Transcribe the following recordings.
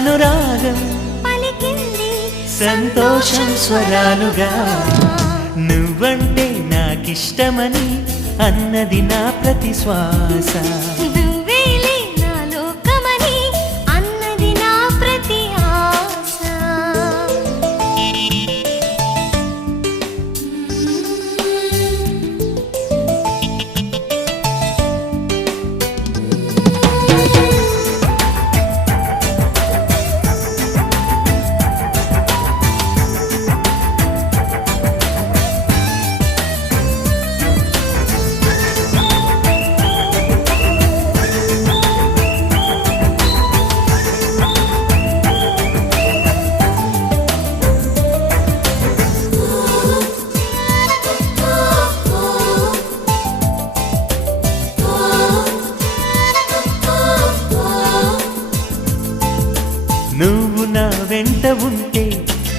అనురాగం పలికింది సంతోషం స్వరాలుగా. నువ్వంటే నాకిష్టమని అన్నది నా ప్రతి శ్వాస. నువ్వేలే నా లోకమని అన్నది నా ప్రతి ఆశ. నువ్వు నా వెంట ఉంటే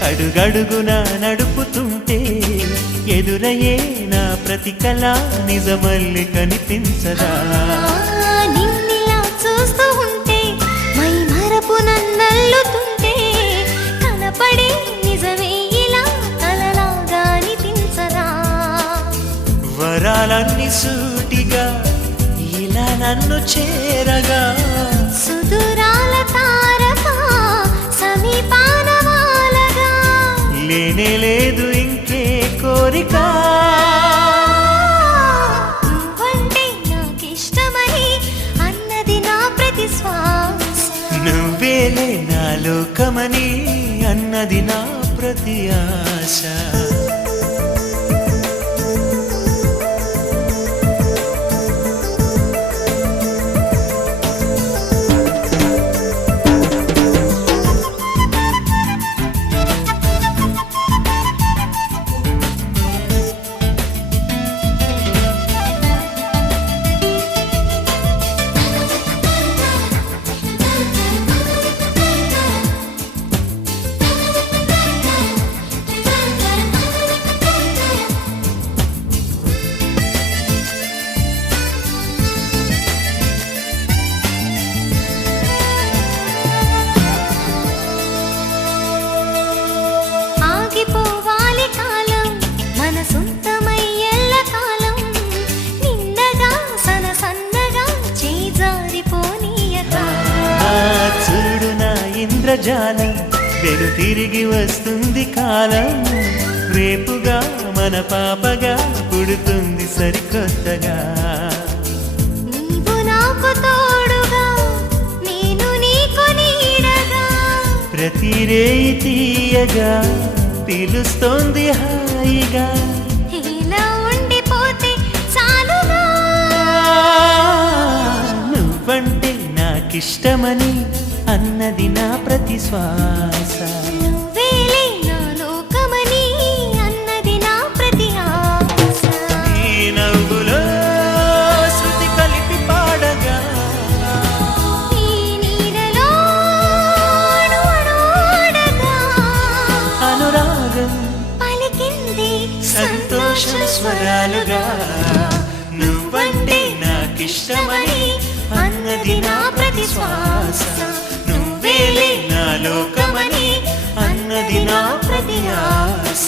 అడుగడుగునా నడుపుతుంటే ఎదురయ్యే నా ప్రతి కళ నిజమల్లి కనిపించదా. నిన్నిలా చూస్తూ ఉంటే మై మరపు నన్నల్లుతుంటే కనపడే నిజమే ఇలా కలలాగా అనిపించదా. వరాలన్నీ సూటిగా ఇలా నన్ను చేరగా సుదూరాల తారక సమీపాన వాలగా లేనే లేదు ఇంకే కోరిక. నువ్వంటే నాకిష్టమని అన్నది నా ప్రతి శ్వాస. నువ్వేలే నా లోకమని అన్నది నా ప్రతి ఆశ. ఆగిపోవాలి కాలం మన సొంతమై ఎల్లకాలం నిండగా సన్నగా చేజారిపోనీయక. చూడు నా ఇంద్రజాలం వెను తిరిగి వస్తుంది కాలం. రేపుగా మన పాపగా పుడుతుంది సరికొత్తగా. నీవు నాకు తోడుగా నేను నీకు నీడగా ప్రతి రేయి తీయగా పిలుస్తోంది హాయిగా. ఇలా ఉండిపోతే చాలుగా. నువ్వంటే నాకిష్టమని అన్నది నా ప్రతి శ్వాస. నువ్వేలే నా లోకమని అన్నది నా ప్రతి ఆశ. నీ నవ్వులో శృతి కలిపి పాడగా ఈ నీడలో అడుగడుగగా అనురాగం పలికింది సంతోషం స్వరాలుగా. నువ్వంటే నాకిష్టమని అన్నది నా ప్రతి శ్వాస. నువ్వేలే నా లోకమని అన్నది నా ప్రతి ఆశ.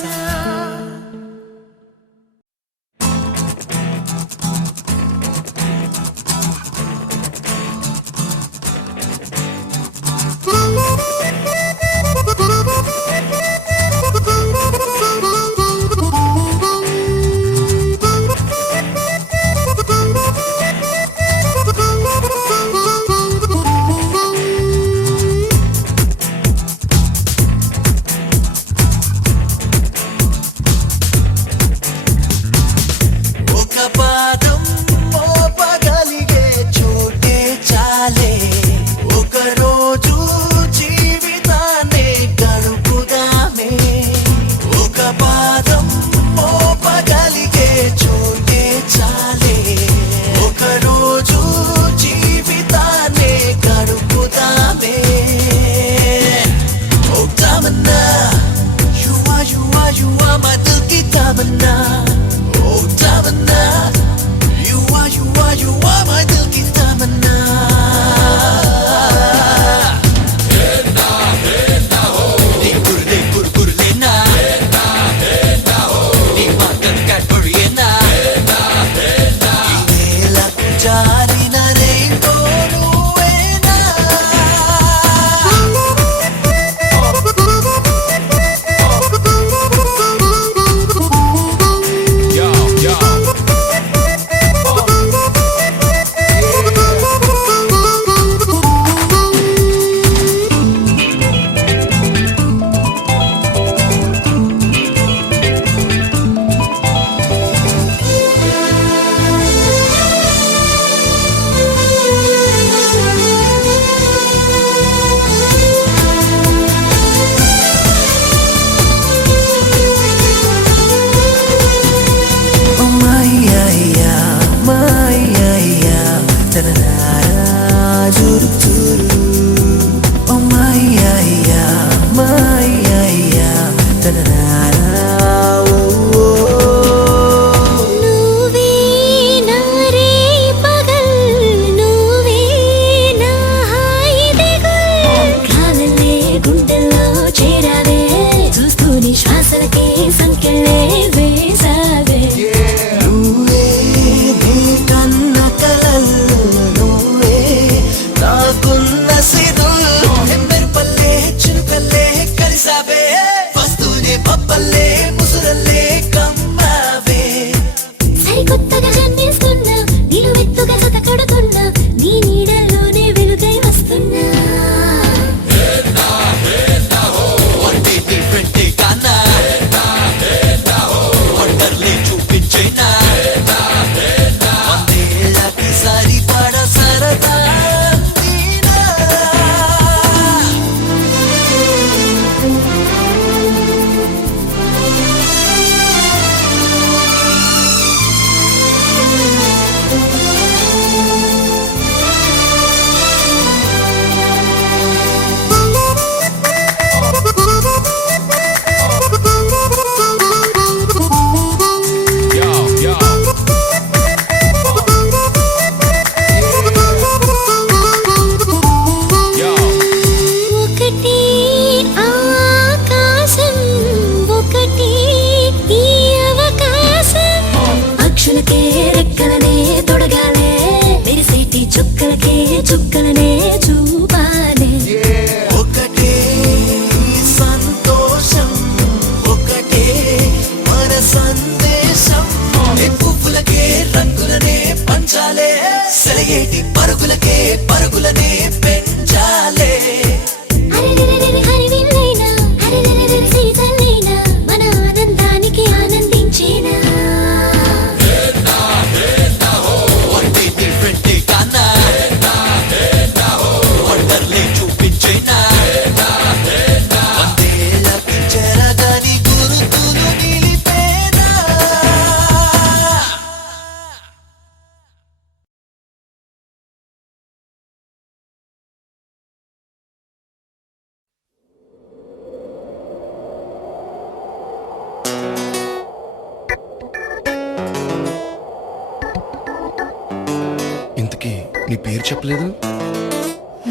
నీ పేరు చెప్పలేదు.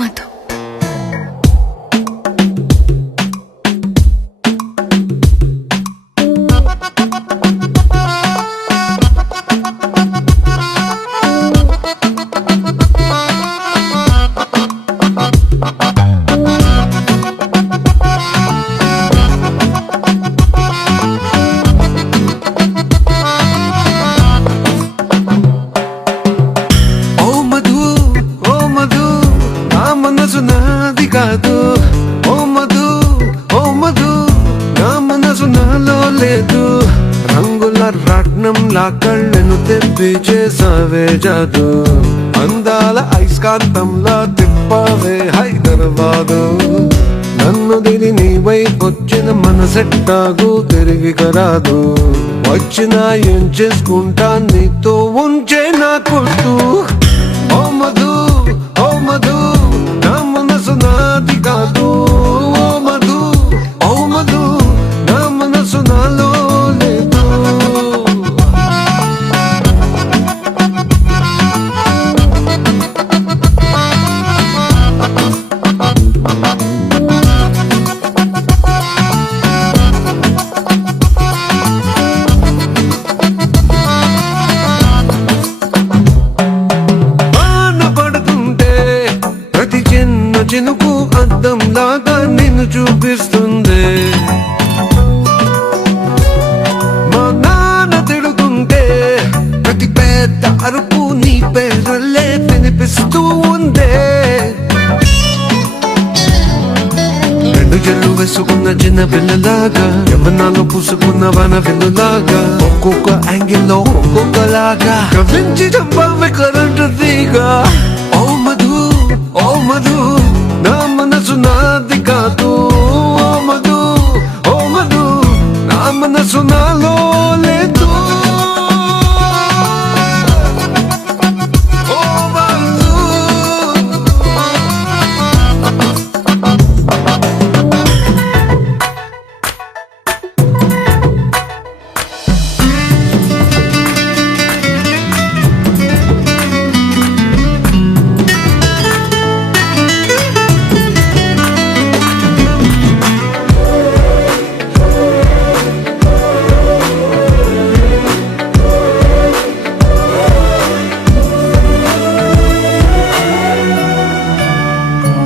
మధు. కాదు ఓ మధు, ఓ మధు, నా మనసు నాలో లేదు. రంగుల రత్నంలా కళ్ళను తెప్పి చేసావే జాదు. అందాల ఐస్కాంతంలా తిప్పావే హైదరాబాదు. నన్ను దిలి నీ వైపొచ్చిన మనసెట్టాగు తిరిగి కరాదు. వచ్చినా ఏం చేసుకుంటా నీతో ఉంచే నా కొట్టు. ఓ మధు, ఓ మధు, నా మనసు నాది కాదు. ఓ మధు, ఓ మధు, నా మనసు నాలో లేదు. చినుకు అద్దంలాగా నిన్ను చూపిస్తుంది. మా నాన్న తిడుతుంటే ప్రతి పెద్ద అరుపు నీ పేరులే వినిపిస్తూ ఉందే. రెండు చెల్లు వేసుకున్న చిన్న పిల్లలాగా, యమనాలు పూసుకున్న వన వెల్లులాగా, ఒక్కొక్క యాంగిల్లో ఒక్కొక్కలాగా కవించి చంపావి కరెంటు తీగా. ఓ మధు, ఓ మధు, నా మనసు నాది కాదు. ఓ మధు, ఓ మధు, నా మనసు నాలో లేదు. ఓ మధు,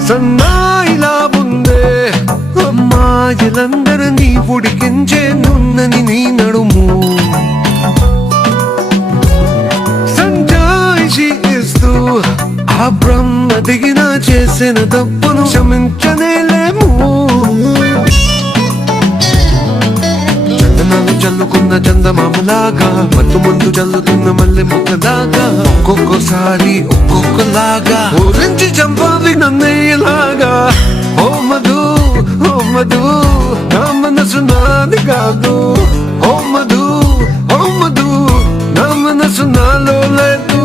సన్నాయిలా ఉందే అమ్మాయిలందరినీ ఉడికించే నున్నని నీ నడుము. సంజాయిషి ఇస్తూ ఆ బ్రహ్మ దిగిన చేసిన తప్పును క్షమించనేలేము. చందనాలు చల్లుకున్న చందమామలాగా, మత్తు ముందు చల్లుతున్న మల్లె మొక్కలాగా, ఒక్కొక్కసారి ఒక్కొక్కలాగా ఊరించి చంపాలి నన్నయ్యలాగా. ఓ మధు, ఓ మధు, నా మనసు నాది కాదు. ఓ మధు, ఓ మధు, నా మనసు నాలో లేదు.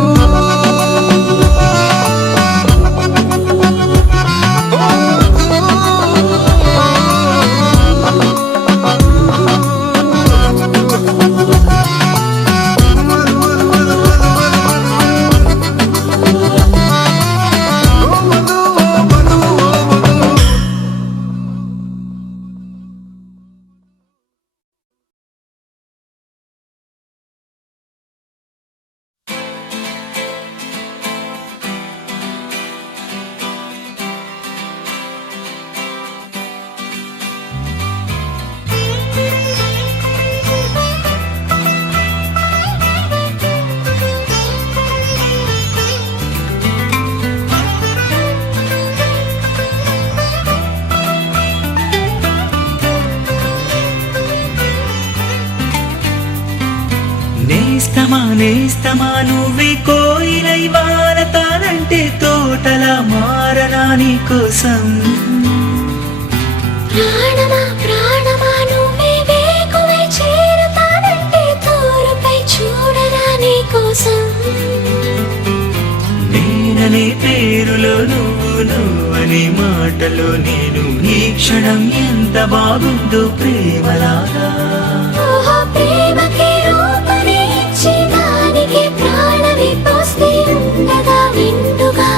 నేస్తమా నేస్తమా నువ్వే కోయిలై వారతానంటే తోటలా మారనా నీ కోసం. ప్రాణమా ప్రాణమా నువ్వే వేకువై చేరతానంటే తోరుపై చూడరా నీ కోసం. నేననే పేరులో నువ్వు, నువ్వనే మాటలో నేను, ఈ క్షణం ఎంత బాగుందో ప్రేమలాగా. ఓహో ప్రేమకి రూపని ఇచ్చి దానికి ప్రాణమి పోస్తే ఉండగా విండుగా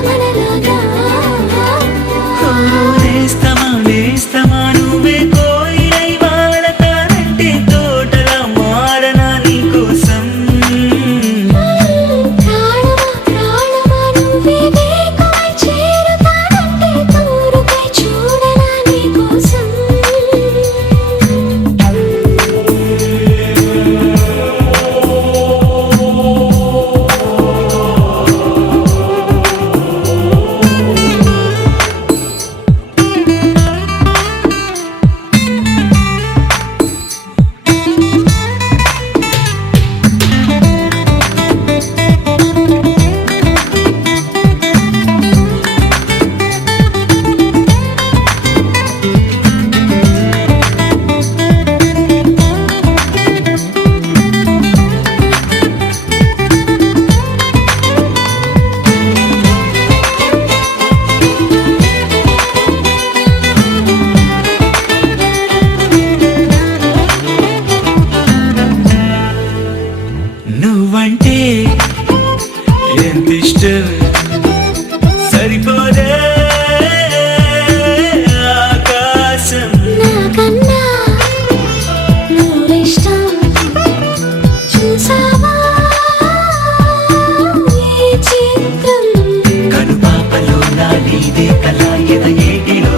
నీదే కళ ఎద ఏటిలో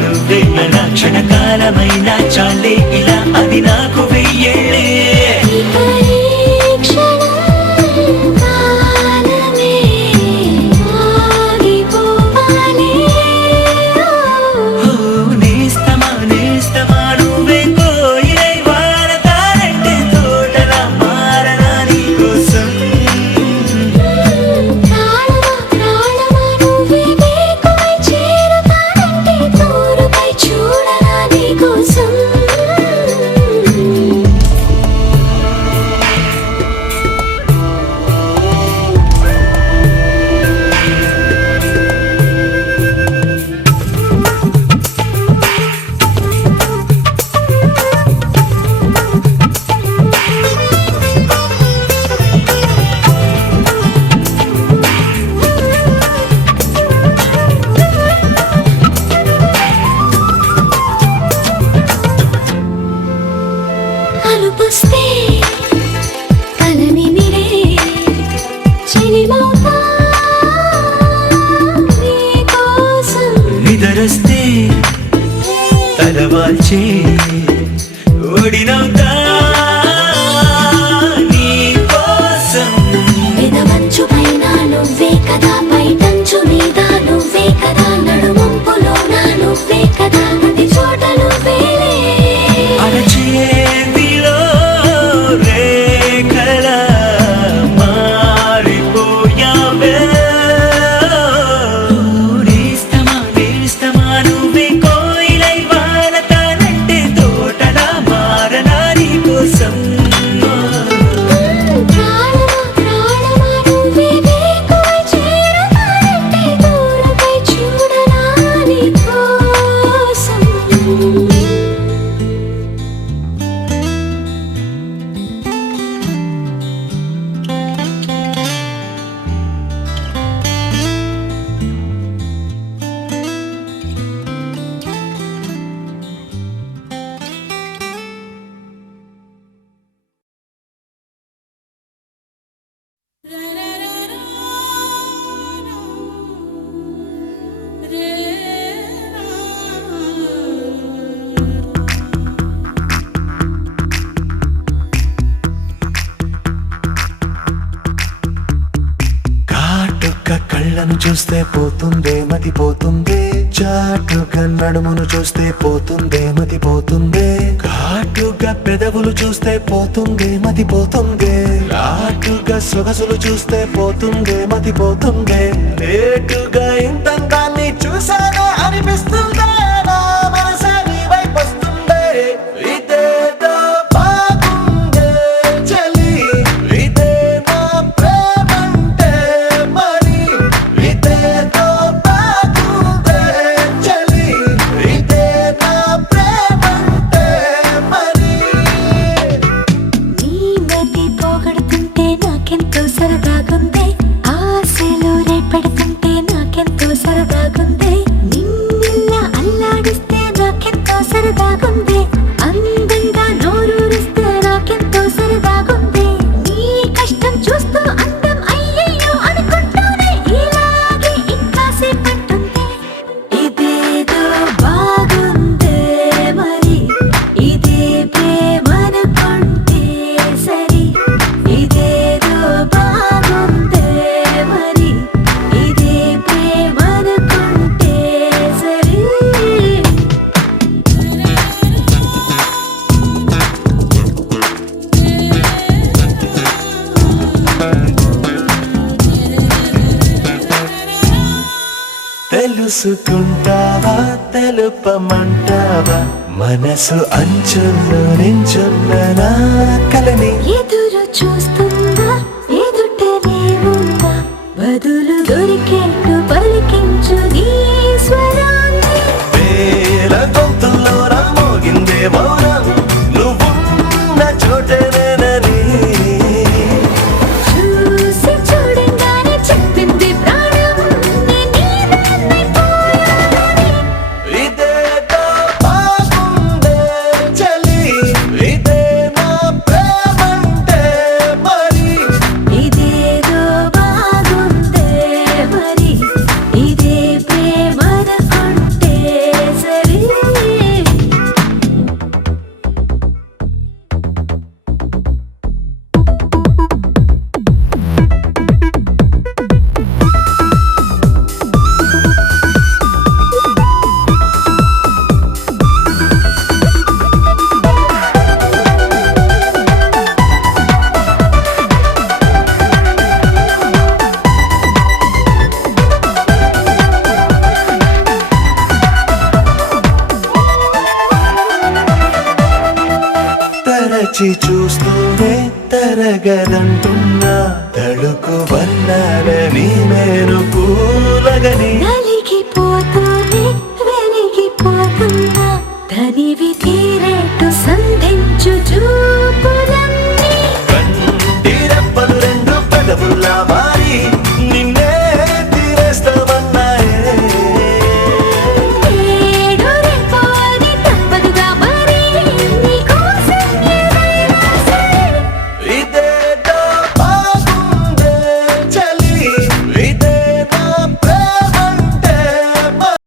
నువ్వే నా క్షణకాలమైన చాలే ఇలా అది నాకు వెయ్యేళ్ళే ఇక ఈ క్షణం కాలమే ఆగిపోవాలి. ఓ నేస్తమా నేస్తమా నువ్వే కోయిలై వారతానంటే తోటలా మారనా నీకోసం ప్రాణమా ప్రాణమా నువ్వే వేకువై చేరుతానంటే తూరుపై చూడనా నీకోసం. అలుపుస్తే తలని నిరే చిలిమౌతా నీకోసం. నిదరస్తే తలవాల్చే ఒడినవుతా నీకోసం పెదవంచు పైన నువ్వే కదా, పైటంచు మీద నువ్వే కదా, నడుమంపులోన నువ్వే కదా, ప్రతి చోట నువ్వేలే. అరచేతిలో రేఖల మారిపోయావే నేస్తమా నేస్తమా నువ్వే కోయిలై వారతానంటే తోటలా మారనా నీకోసం ప్రాణమా ప్రాణమా నువ్వే వేకువై చేరుతానంటే దూరపై చూడనా నీకోసం. కాటుక కళ్ళను చూస్తే పోతుందే మతి పోతుందే, చాటుగా నడుమును చూస్తే పోతుందే మతి పోతుందే, ఘాటుగా పెదవులు చూస్తే పోతుందే మతి పోతుందే, లాటుగా సొగసులు చూస్తే పోతుందే మతి పోతుందే, లేటుగా ఇంతందాన్ని చూసాగా అనిపిస్తుందే, నా మనసే నీ వైపు వస్తుందే. ఇదేదో బాగుందే చలి, ఇదే నా ప్రేమంటే మరి, ఇదేదో బాగుందే చలి, ఇదే నా ప్రేమంటే మరి. నీ మతి పోగొడుతుంటే నాకెంతో సరదాగుంది, ఆశలు రేపెడుతుంటే నాకెంతో సరదాగుంది, నిన్నెల్లా అల్లాడిస్తే నాకెంతో సరదాగుంది, అందంగా నోరూరిస్తే నాకెంతో సరదాగుంది, నీ కష్టం చూస్తూ అందం అయ్యయ్యో అనుకుంటూనే ఇలాగే ఇంకాసేపట్టుంది. ఇదేదో బాగుందే మరి, ఇదే ప్రేమనుకుంటే సరి, ఇదేదో బాగుందే మరి, ఇదే ప్రేమనుకుంటే సరి. తెలుసుకుంటావా తెలుపమంటావా, మనసు అంచుల్లో నించున్న నా కలని. ఎదురు చూస్తుందా ఎదుటనే ఉందా, బదులు దొరికేట్టు పలికించు నీ స్వరాన్ని. వేల గొంతుల్లో నా మోగిందే మౌనం, నువ్వున్న చోటనేనని. చూసి చూడంగానే చెప్పింది ప్రాణం, నీ నీవైపోయానని. ఇదేదో బాగుందే చలి, ఇదే నా ప్రేమంటే మరి, తరచి చూస్తూనే తరగదంటున్నా తడుకు వల్లాలని నేను పూలగని నలిగిపోతూనే వెలిగిపోతున్నా తనివి